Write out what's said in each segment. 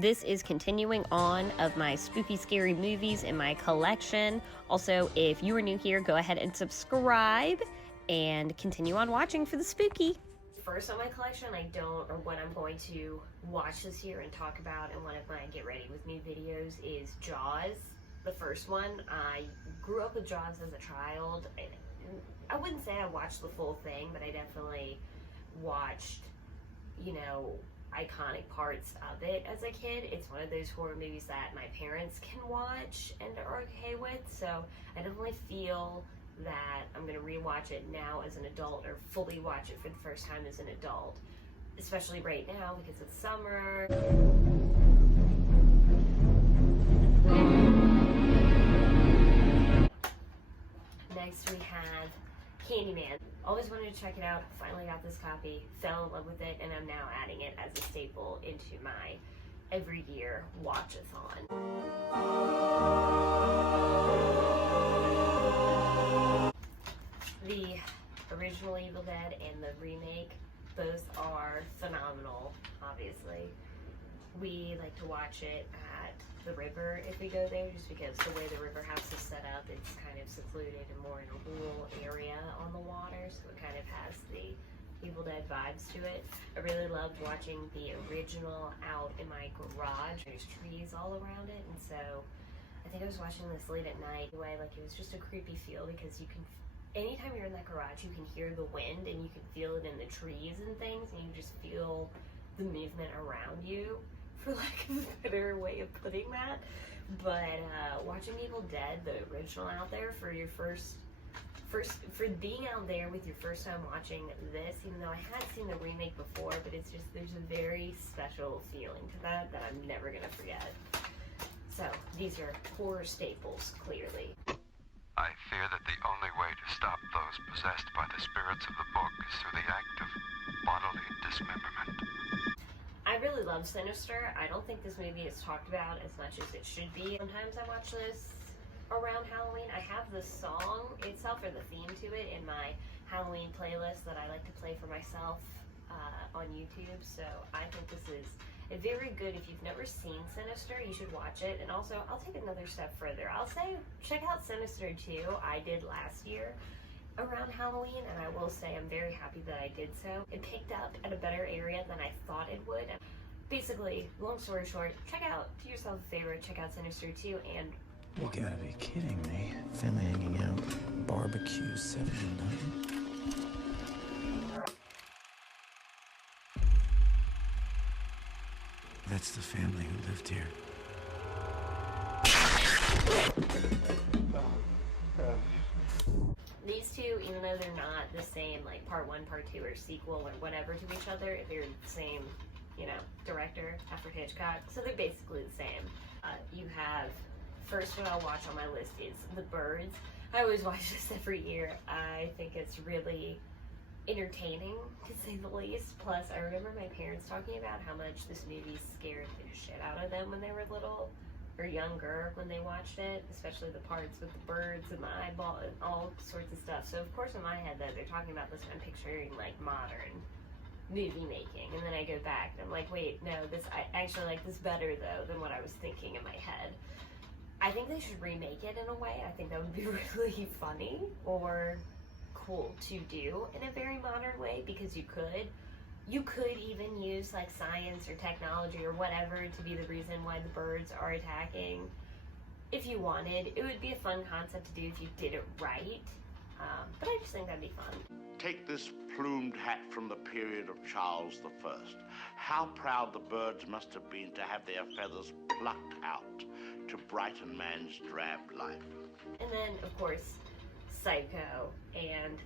This is continuing on of my spooky scary movies in my collection. Also, if you are new here, go ahead and subscribe and continue on watching for the spooky. First on my collection, or what I'm going to watch this year and talk about in one of my get ready with me videos is Jaws. The first one. I grew up with Jaws as a child. I wouldn't say I watched the full thing, but I definitely watched, iconic parts of it as a kid. It's one of those horror movies that my parents can watch and are okay with, so I definitely feel that I'm going to rewatch it now as an adult, or fully watch it for the first time as an adult, especially right now because it's summer. Next we have Candyman. Always wanted to check it out, finally got this copy, fell in love with it, and I'm now adding it as a staple into my every year watch-a-thon. The original Evil Dead and the remake, both are phenomenal, obviously. We like to watch it at the river if we go there, just because the way the river house is set up, it's kind of secluded and more in a rural area on the water, so it kind of has the Evil Dead vibes to it. I really loved watching the original out in my garage. There's trees all around it, and so I think I was watching this late at night. Anyway, it was just a creepy feel because you can, anytime you're in that garage, you can hear the wind and you can feel it in the trees and things, and you just feel the movement around you, for lack of a better way of putting that. But watching Evil Dead, the original, out there for your for being out there with your first time watching this, even though I had seen the remake before, but it's just, there's a very special feeling to that I'm never gonna forget. So these are horror staples, clearly. I fear that the only way to stop those possessed by the spirits of the book is through the act of bodily dismemberment. I really love Sinister. I don't think this movie is talked about as much as it should be. Sometimes I watch this around Halloween. I have the song itself, or the theme to it, in my Halloween playlist that I like to play for myself on YouTube. So I think this is a very good, if you've never seen Sinister, you should watch it. And also, I'll take another step further. I'll say check out Sinister 2. I did last year around Halloween, and I will say I'm very happy that I did so. It picked up at a better area than I thought it would. Basically, long story short, do yourself a favor, check out Sinister 2, and you gotta be kidding me. Family hanging out, barbecue 79. That's the family who lived here. These two, even though they're not the same, like part 1, part 2, or sequel, or whatever to each other, they're the same, director, Alfred Hitchcock, so they're basically the same. You have, first one I'll watch on my list is The Birds. I always watch this every year. I think it's really entertaining, to say the least. Plus, I remember my parents talking about how much this movie scared the shit out of them when they were little, or younger, when they watched it, especially the parts with the birds and the eyeball and all sorts of stuff. So of course in my head, though, they're talking about this, and I'm picturing modern movie making, and then I go back and I'm like, wait, no, I actually like this better though than what I was thinking in my head. I think they should remake it in a way. I think that would be really funny or cool to do in a very modern way, because you could even use science or technology or whatever to be the reason why the birds are attacking. If you wanted, it would be a fun concept to do if you did it right. But I just think that'd be fun. Take this plumed hat from the period of Charles I. How proud the birds must have been to have their feathers plucked out to brighten man's drab life. And then, of course, Psycho, and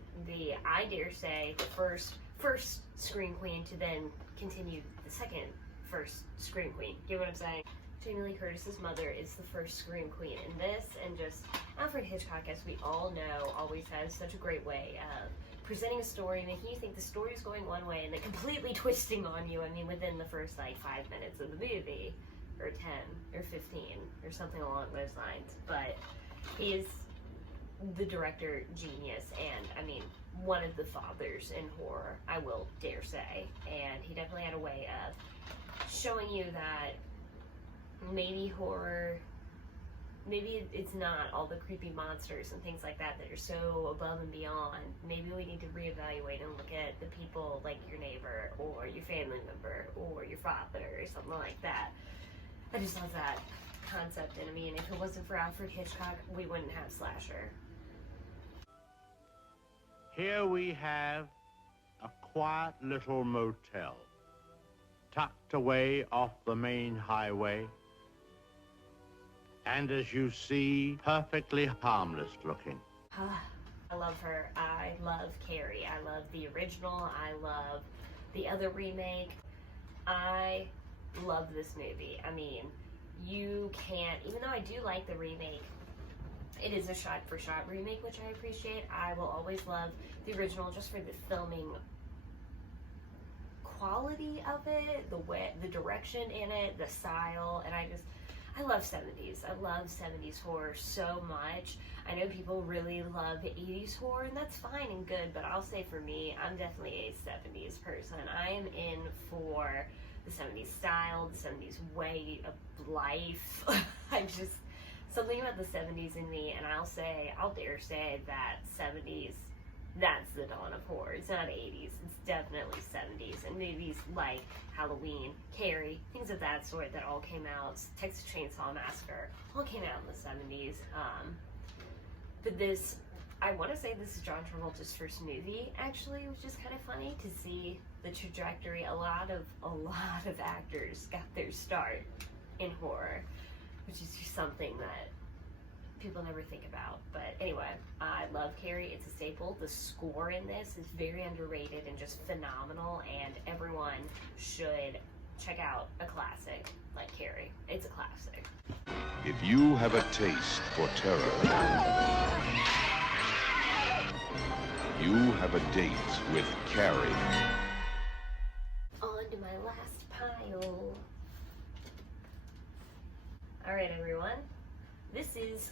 I dare say, the first Scream Queen to then continue the second first Scream Queen. You know what I'm saying? Jamie Lee Curtis's mother is the first Scream Queen in this, and just Alfred Hitchcock, as we all know, always has such a great way of presenting a story, making you think the story is going one way, and then completely twisting on you, within the first 5 minutes of the movie, or 10, or 15, or something along those lines. But he is the director genius, and one of the fathers in horror, I will dare say. And he definitely had a way of showing you that maybe horror, maybe it's not all the creepy monsters and things like that that are so above and beyond. Maybe we need to reevaluate and look at the people like your neighbor or your family member or your father or something like that. I just love that concept, and I mean, if it wasn't for Alfred Hitchcock, we wouldn't have slasher. Here we have a quiet little motel, tucked away off the main highway, and as you see, perfectly harmless looking. I love her. I love Carrie. I love the original. I love the other remake. I love this movie. I mean, you can't, even though I do like the remake, it is a shot-for-shot remake, which I appreciate. I will always love the original just for the filming quality of it, the direction in it, the style, and I love 70s. I love 70s horror so much. I know people really love 80s horror, and that's fine and good, but I'll say for me, I'm definitely a 70s person. I am in for the 70s style, the 70s way of life. Something about the 70s in me, and I'll dare say that 70s, that's the dawn of horror. It's not 80s, it's definitely 70s, and movies like Halloween, Carrie, things of that sort that all came out, Texas Chainsaw Massacre, all came out in the 70s. But this, I want to say this is John Travolta's first movie, actually, which is kind of funny to see the trajectory. A lot of actors got their start in horror, which is just something that people never think about. But anyway, I love Carrie. It's a staple. The score in this is very underrated and just phenomenal, and everyone should check out a classic like Carrie. It's a classic. If you have a taste for terror, you have a date with Carrie. On to my last pile. Alright everyone, this is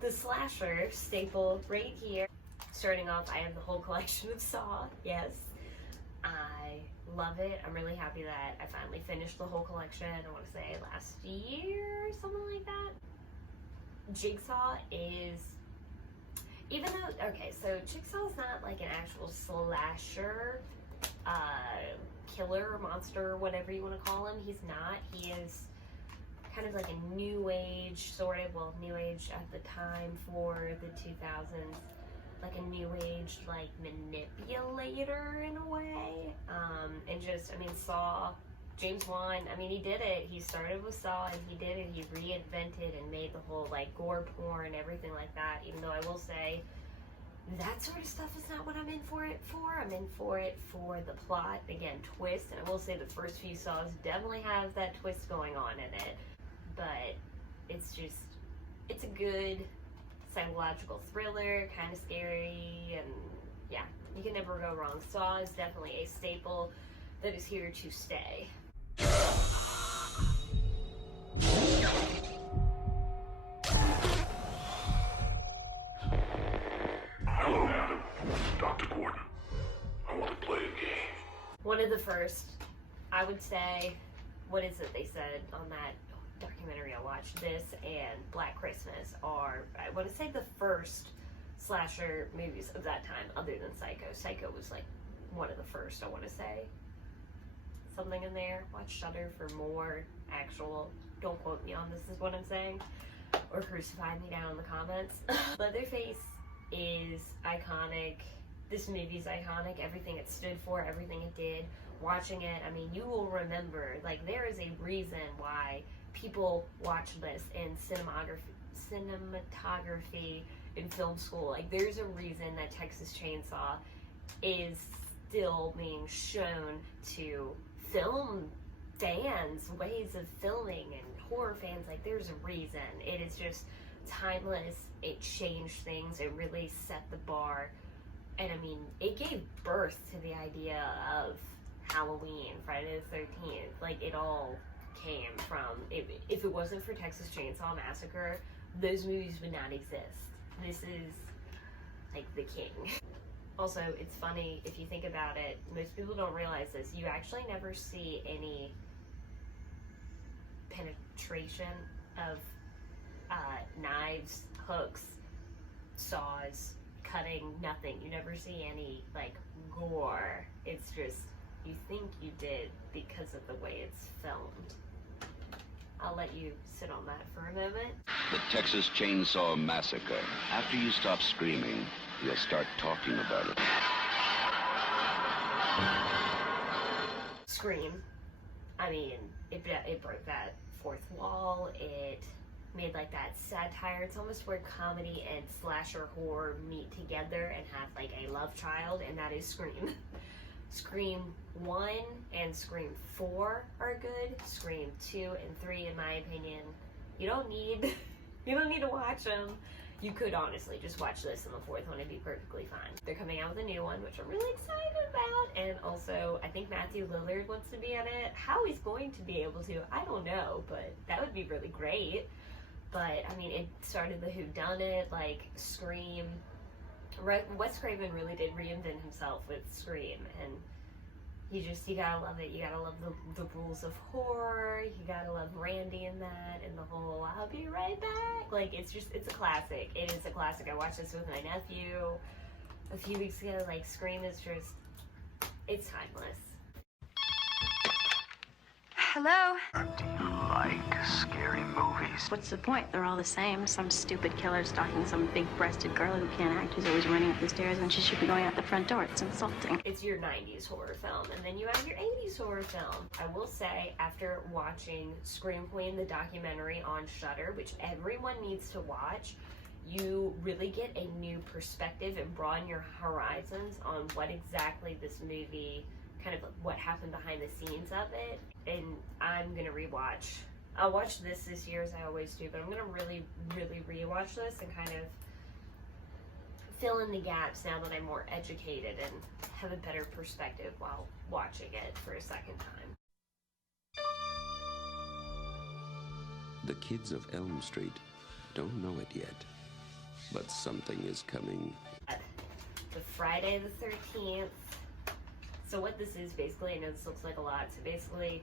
the slasher staple right here. Starting off, I have the whole collection of Saw, yes. I love it. I'm really happy that I finally finished the whole collection, I want to say last year or something like that. Jigsaw is, even though, okay, so Jigsaw's not like an actual slasher, killer, monster, whatever you want to call him. He's not. He is kind of like a new age, sort of, well, new age at the time for the 2000s, like a new age, like, manipulator in a way. And just, I mean, Saw, James Wan, I mean, he did it. He started with Saw, and he did it. He reinvented and made the whole, like, gore porn, everything like that, even though I will say, that sort of stuff is not what I'm in for it for. I'm in for it for the plot, again, twist, and I will say the first few Saws definitely have that twist going on in it. But it's just, it's a good psychological thriller, kind of scary, and yeah, you can never go wrong. Saw is definitely a staple that is here to stay. Hello, Adam. Dr. Gordon. I want to play a game. One of the first, I would say, what is it they said on that documentary I watched? This and Black Christmas are, I want to say, the first slasher movies of that time, other than Psycho. Psycho was like one of the first, I want to say. Something in there. Watch Shudder for more actual, don't quote me on this is what I'm saying, or crucify me down in the comments. Leatherface is iconic. This movie's iconic. Everything it stood for, everything it did. Watching it, I mean, you will remember, like, there is a reason why people watch this in cinematography in film school. Like, there's a reason that Texas Chainsaw is still being shown to film fans, ways of filming, and horror fans. Like, there's a reason. It is just timeless. It changed things. It really set the bar. And I mean, it gave birth to the idea of Halloween, Friday the 13th. Like, it all came from, if it wasn't for Texas Chainsaw Massacre, those movies would not exist. This is like the king. Also, it's funny if you think about it, most people don't realize this, you actually never see any penetration of knives, hooks, saws, cutting, nothing. You never see any like gore. It's just, you think you did because of the way it's filmed. I'll let you sit on that for a moment. The Texas Chainsaw Massacre. After you stop screaming, you'll start talking about it. Scream. I mean, it broke that fourth wall. It made like that satire. It's almost where comedy and slasher horror meet together and have like a love child, and that is Scream. Scream 1 and Scream 4 are good. Scream 2 and 3, in my opinion, you don't need to watch them. You could honestly just watch this and the fourth one and be perfectly fine. They're coming out with a new one, which I'm really excited about. And also, I think Matthew Lillard wants to be in it. How he's going to be able to, I don't know, but that would be really great. But, I mean, it started the whodunit, like, Scream. Wes Craven really did reinvent himself with Scream, and you gotta love it. You gotta love the rules of horror. You gotta love Randy in that, and the whole "I'll be right back." Like, it's a classic. It is a classic. I watched this with my nephew a few weeks ago. Like, Scream is just, it's timeless. Hello? Do you like scary movies? What's the point? They're all the same. Some stupid killer stalking some big-breasted girl who can't act, who's always running up the stairs when she should be going out the front door. It's insulting. It's your 90s horror film, and then you have your 80s horror film. I will say, after watching Scream Queen, the documentary on Shudder, which everyone needs to watch, you really get a new perspective and broaden your horizons on what exactly this movie, kind of what happened behind the scenes of it. And I'm gonna rewatch. I'll watch this year, as I always do, but I'm gonna really, really rewatch this and kind of fill in the gaps now that I'm more educated and have a better perspective while watching it for a second time. The kids of Elm Street don't know it yet, but something is coming. The Friday the 13th. So what this is basically, I know this looks like a lot, so basically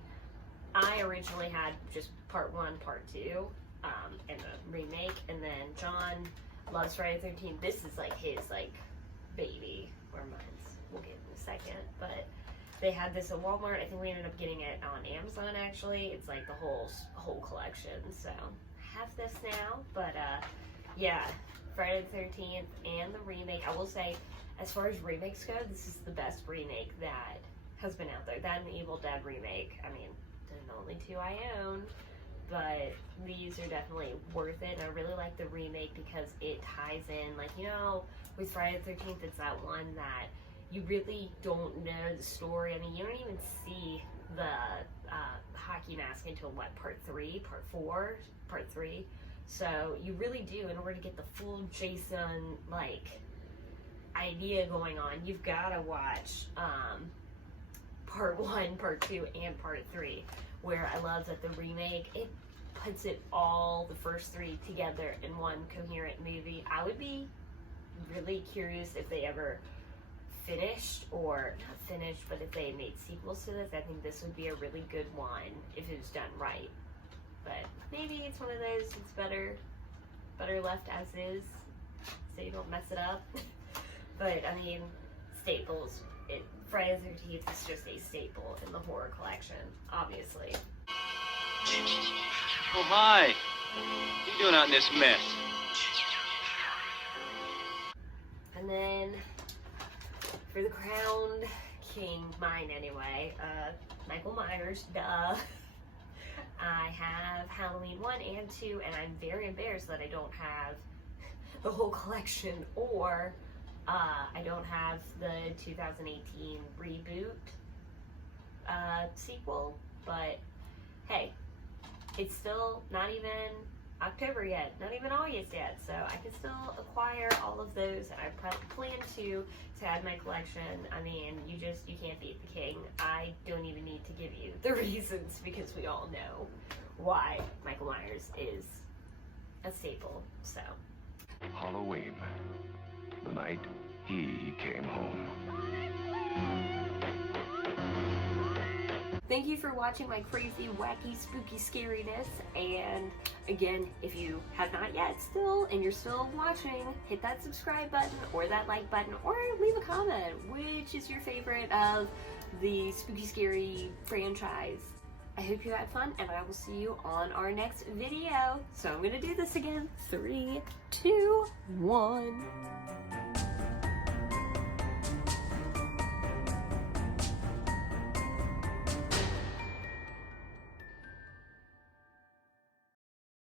I originally had just part 1, part 2, and the remake, and then John loves Friday the 13th. This is like his like baby, or mine's, we'll get in a second, but they had this at Walmart. I think we ended up getting it on Amazon actually. It's like the whole collection, so I have this now, but yeah, Friday the 13th and the remake. I will say, as far as remakes go, this is the best remake that has been out there. That and the Evil Dead remake. I mean, they're the only two I own, but these are definitely worth it. And I really like the remake because it ties in, like, you know, with Friday the 13th, it's that one that you really don't know the story. I mean, you don't even see the hockey mask until, what, part 3, part 4, part 3. So you really do, in order to get the full Jason, like, idea going on, you've got to watch part 1, part 2, and part 3, where I love that the remake, it puts it all, the first 3 together in one coherent movie. I would be really curious if they ever finished, or not finished, but if they made sequels to this. I think this would be a really good one if it was done right. But maybe it's one of those, it's better left as is, so you don't mess it up. But, I mean, staples. Friday the 13th is just a staple in the horror collection, obviously. Oh, hi. What are you doing out in this mess? And then, for the crowned king, mine anyway, Michael Myers, duh. I have Halloween 1 and 2, and I'm very embarrassed that I don't have the whole collection, or I don't have the 2018 reboot sequel, but hey, it's still not even October yet, not even August yet, so I can still acquire all of those, and I plan to add my collection. I mean, you can't beat the king. I don't even need to give you the reasons, because we all know why Michael Myers is a staple, so. Halloween, the night he came home. thank you for watching my crazy, wacky, spooky scariness. And again, if you have not yet still, and you're still watching, hit that subscribe button or that like button, or leave a comment. Which is your favorite of the spooky, scary franchise? I hope you had fun, and I will see you on our next video. So I'm gonna do this again. 3, 2, 1.